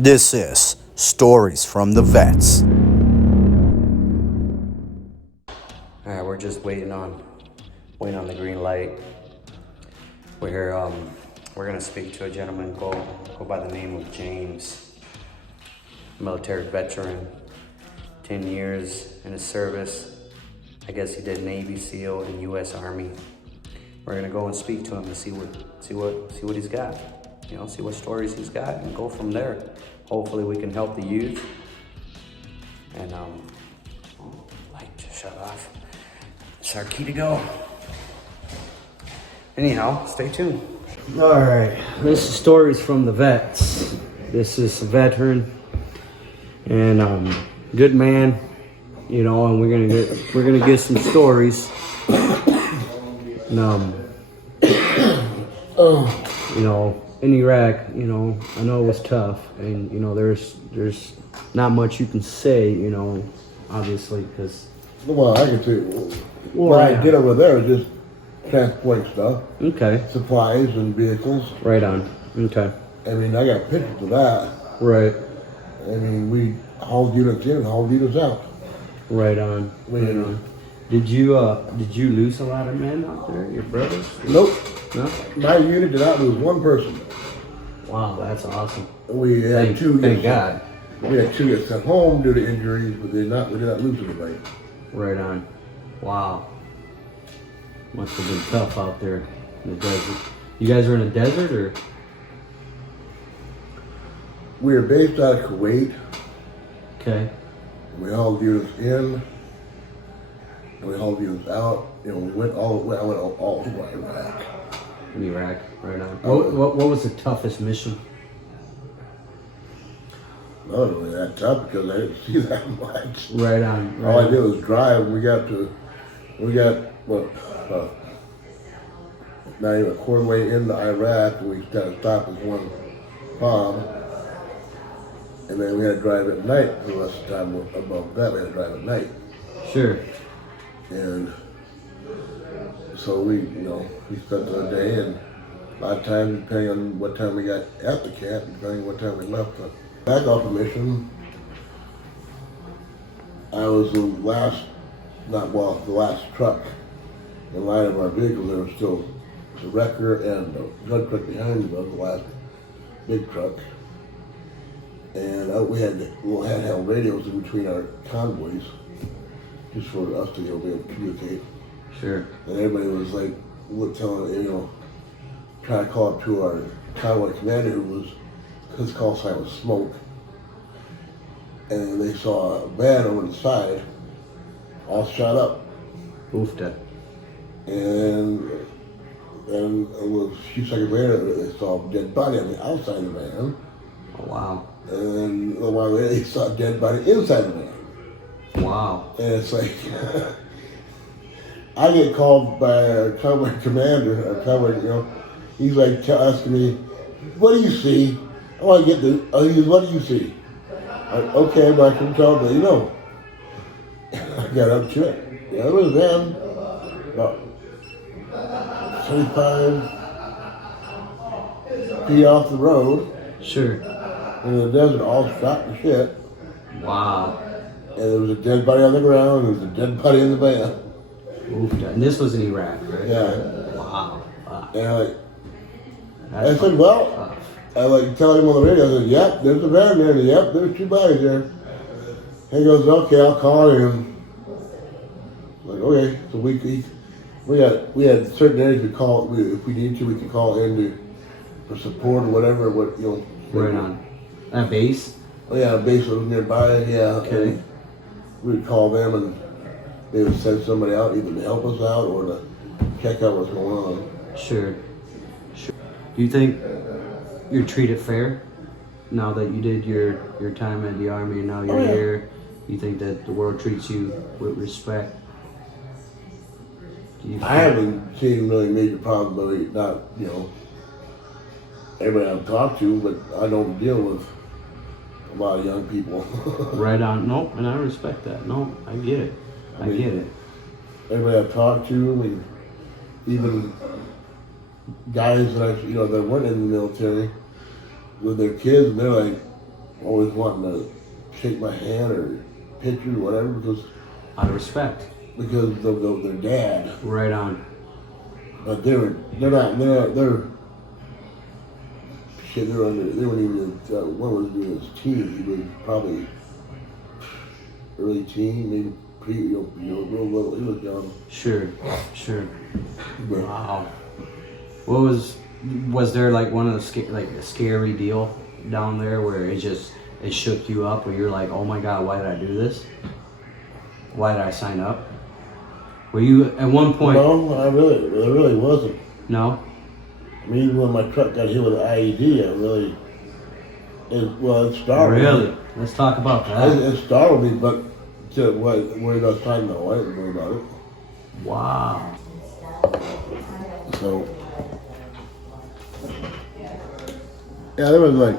This is Stories from the Vets. All right, we're just waiting on the green light. We're here. We're gonna speak to a gentleman go by the name of James, military veteran, 10 years in his service. I guess he did Navy SEAL and U.S. Army. We're gonna go and speak to him and see what he's got. See what stories he's got and go from there. Hopefully we can help the youth. And light just shut off. It's our key to go. Anyhow, stay tuned. All right, this is Stories from the Vets. This is a veteran and good man, and we're gonna get some stories. And, in Iraq, I know it was tough, and there's not much you can say, obviously, because. Well, I can say what I did over there was just transport stuff. Okay. Supplies and vehicles. Right on. Okay. I mean, I got pictures of that. Right. I mean, we hauled units in, hauled units out. Right on. Right on. Did you lose a lot of men out there? Your brothers? Nope. No. My unit did not lose one person. Wow, that's awesome. We had two. Thank God. We had two get sent home due to injuries, but we did not lose anybody. Right on. Wow. Must have been tough out there in the desert. You guys were in a desert, or? We were based out of Kuwait. Okay. We hauled units in, and we hauled units out. We went all over Iraq. In Iraq, right on. What was the toughest mission? Not really that tough because I didn't see that much. Right on. Right All I on. did was drive. We got not even a quarter way into Iraq. We kind of stopped with one bomb, and then we had to drive at night for the rest of the time. Above that, we had to drive at night. Sure. And so we spent the day, and a lot of times, depending on what time we got at the camp, depending on what time we left the back off the mission, I was the last truck in line of our vehicle. There was still the wrecker and the gun truck behind me was the last big truck. And we had little handheld radios in between our convoys, just for us to be able to communicate. Sure. And everybody was like telling, trying to call up to our convoy commander, his call sign was Smoke. And they saw a van over the side, all shot up. Oofed it. And a few seconds later, they saw a dead body on the outside of the van. Oh, wow. And a while later, they saw a dead body inside the van. Wow. And it's like, I get called by our convoy commander, he's like asking me, what do you see? I want to get what do you see? Okay, but I can tell that I got up to it. Yeah, it was then about 25 feet off the road. Sure. In the desert, all shot to shit. Wow. And there was a dead body on the ground, and there was a dead body in the van. Oofed it. And this was in Iraq, right? Yeah. Wow. And That's I said, well, I tell him on the radio, I said, yep, there's a van there, and yep, there's two bodies there. He goes, okay, I'll call him. Like, okay, so we had certain areas we call, if we need to, we can call in for support or whatever, Right on. A base? Oh yeah, a base was nearby, yeah. Okay. And we'd call them and they would send somebody out either to help us out or to check out what's going on. Sure. Do you think you're treated fair now that you did your time at the Army and now you're here? You think that the world treats you with respect? I haven't seen really major problems, but not, everybody I've talked to, but I don't deal with a lot of young people. Right on. Nope, and I respect that. No, I get it. I get it. Everybody I've talked to, even guys that that weren't in the military with their kids, and they're like, always wanting to shake my hand or picture or whatever Out of respect. because of their dad. Right on. But they weren't shit. They weren't even. One was doing his teen. He was probably early teen, maybe real little. He was young. Sure. But Wow. What was there like one of the like a scary deal down there where it shook you up, where you're like, oh my God, why did I do this? Why did I sign up? Were you at one point? no, there really wasn't. No? I mean, even when my truck got hit with an IED, it startled Really? me. Let's talk about that. It startled me, but worried about time, no, I didn't worry about it. Wow. So, yeah, there was like,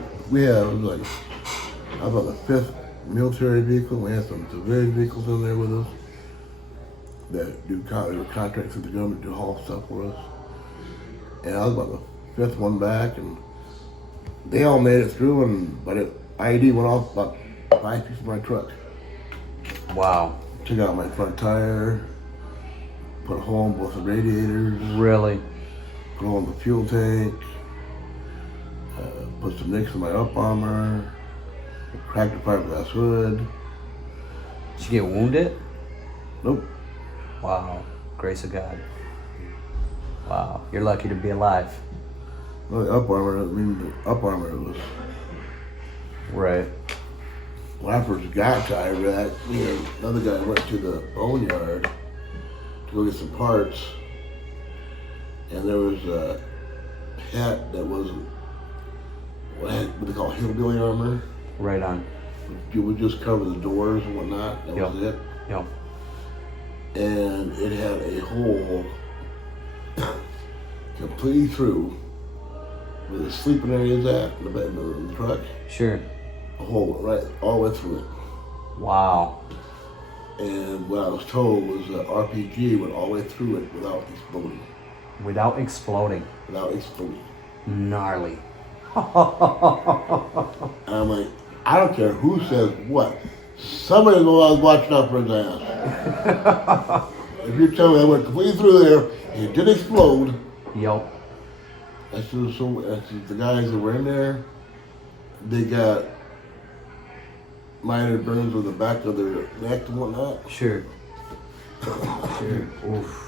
about the 5th military vehicle. We had some civilian vehicles in there with us that they were contracts with the government to haul stuff for us. And I was about the 5th one back, and they all made it through, but IED went off about 5 feet from my truck. Wow. Took out my front tire, put a hole in both the radiators, Really? put a hole in the fuel tank, put some nicks in my up armor, cracked the fiberglass hood. Did you get wounded? Nope. Wow. Grace of God. Wow. You're lucky to be alive. Well, the up armor was, Right. when I first got to Iraq, another guy went to the boneyard to go get some parts, and there was a hat that wasn't, what they call hillbilly armor. Right on. It would just cover the doors and whatnot. That was it. Yep. And it had a hole completely through where the sleeping area is at in the bed in the truck. Sure. A hole right all the way through it. Wow. And what I was told was that RPG went all the way through it without exploding. Without exploding. Without exploding. Gnarly. And I'm like, I don't care who says what. Somebody was watching out for his ass. If you tell me I went completely through there and it didn't explode, Yup. that's the guys that were in there, they got minor burns on the back of their neck and whatnot. Sure. Sure. Oof.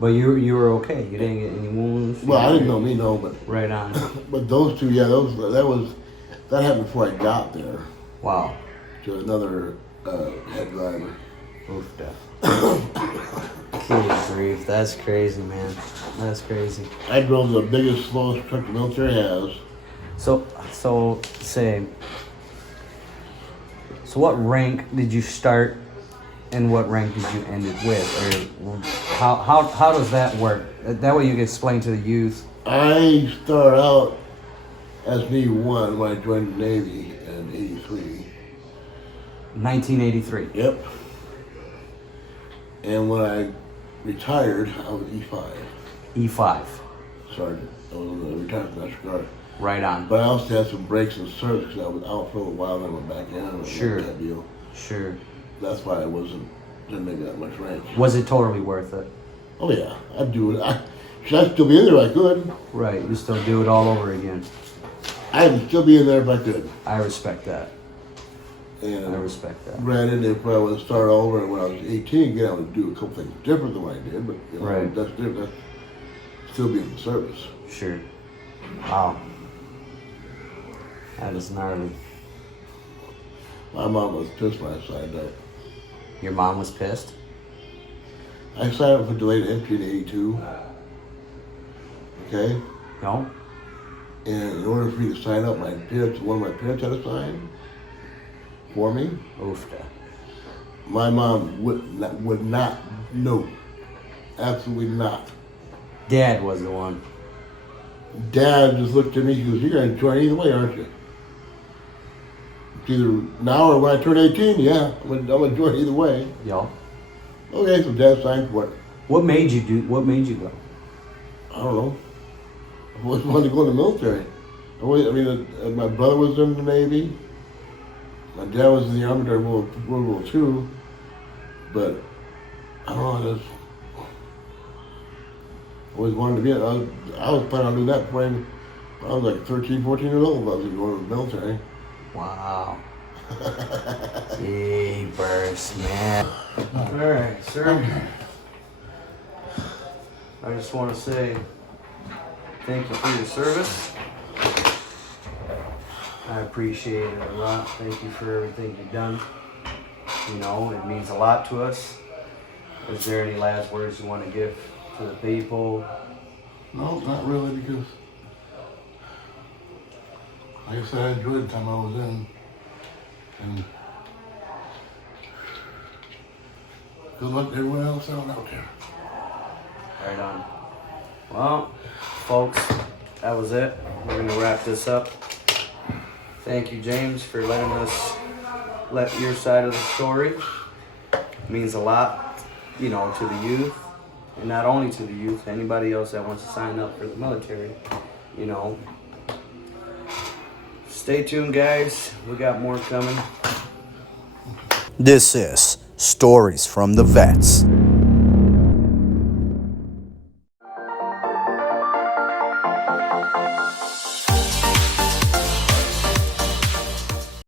But you were okay. You didn't get any wounds. Well, I didn't know me, no, but Right on. but those two, yeah, that happened before I got there Wow. to another head driver. Oof. Good grief. That's crazy, man. That's crazy. I drove the biggest, slowest truck the military has. So what rank did you start and what rank did you end it with? Or how does that work? That way you can explain to the youth. I started out as an E1 when I joined the Navy in '83. 1983. Yep. And when I retired, I was E5 E5. sergeant. I was in the retired from National Guard. Right on. But I also had some breaks in service because I was out for a while, then went back in and Sure. that deal. Sure. That's why I didn't make that much rank. Was it totally worth it? Oh yeah, I'd do it. Should I still be in there if I could? Right. You still do it all over again. I'd still be in there if I could. I respect that. I And respect that. granted, if I would start over and when I was 18 again, I would do a couple things different than what I did, but you know, Right. that's different. That's still be in the service. Sure. Wow. That is gnarly. My mom was pissed when I signed up. Your mom was pissed? I signed up for delayed entry in '82. Okay? No? And in order for me to sign up, one of my parents had to sign for me. Oofda. My mom would not, no. Absolutely not. Dad was the one. Dad just looked at me, he goes, you're going to join either way, aren't you? It's either now or when I turn 18, yeah. I'm going to join either way. Yo. Okay, so Dad signed for it. What made you go? I don't know. I always wanted to go in the military. My brother was in the Navy. My dad was in the Army during World War II, but I don't know, I just always wanted to be it. I was planning on doing that when I was like 13, 14 years old. I was going to the military. Wow. Jeepers, man. Alright, sir. I just want to say thank you for your service. I appreciate it a lot. Thank you for everything you've done. You know, it means a lot to us. Is there any last words you want to give to the people? No, not really, because like I said, I enjoyed the time I was in. And good luck to everyone else out there. Right on. Well, folks, that was it. We're going to wrap this up. Thank you, James, for letting us let your side of the story. It means a lot, you know, to the youth. And not only to the youth, anybody else that wants to sign up for the military, you know. Stay tuned, guys. We got more coming. This is Stories from the Vets.